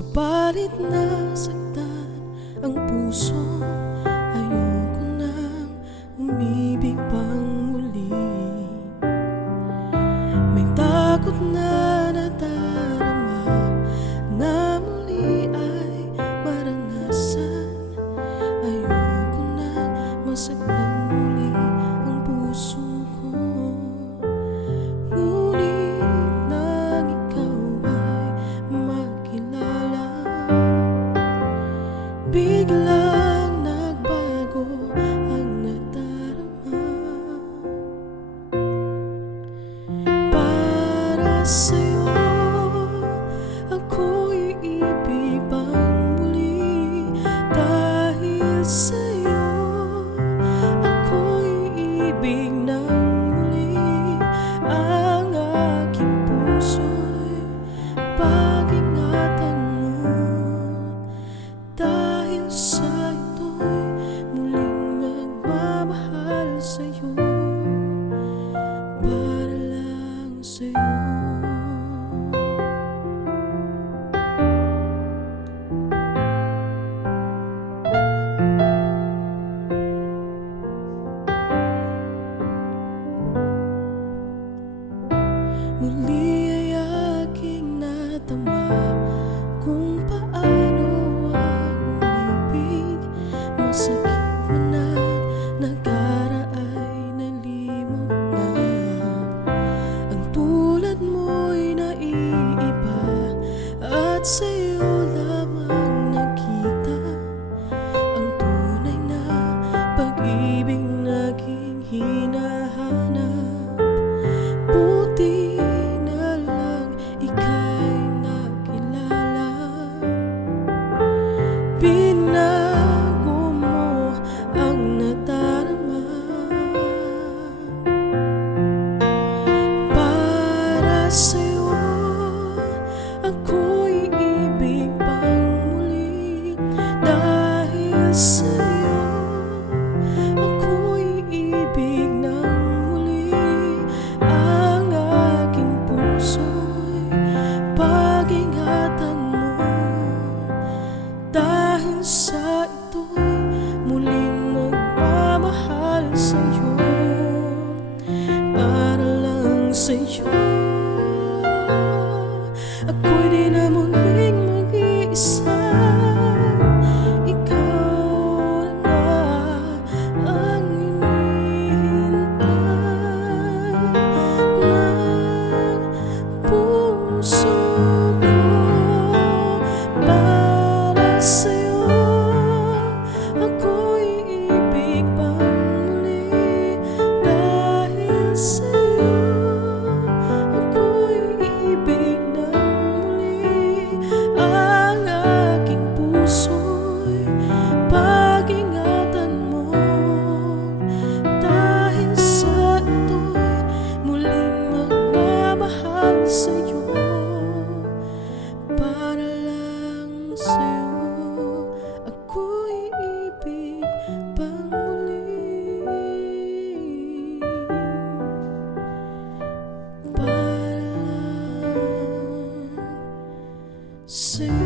Subalit nasaktan ang puso, ayoko nang umibig pang muli. May takot na nadarama na muli ay maranasan. Ayoko nang masaktan muli ang puso ko. Ngunit nang ikaw ay makilala, biglang nagbago ang nadarama. Para sa'yo ako'y iibig pang muli. Dahil sa'yo ako'y iibig ng muli. Ang aking puso'y pag-ingatan mo. Dahil sa ito'y muling magmamahal sa'yo, para lang sa'yo. Muli ay aking natama kung paano ang umibig. Masakit man ang nagaraan ay nalimot na. Ang tulad mo'y naiiba at sa'yo lamang nakita ang tunay na pag-ibig naging hinahanap. Buti na lang ika'y nakilala, binago mo ang nadarama. Para sa'yo ako'y ibig pang muli. Dahil sa'yo ako'y ibig ng muli. Ang aking puso'y pag-ingatan mo. Dahil sa ito'y muling magmamahal sa'yo, para lang sa'yo. Ako'y di na muling mag-iisa. Ikaw na ang hinihintay ng puso ko. Para sa'yo ako'y ibig pang muli. Dahil sa'yo ako'y ibig ng muli. Ang aking puso'y pag-ingatan mo. Dahil sa ito'y muling magmamahal sa'yo, para lang sa'yo. Ako'y ibig pang muli. Para lang sa'yo.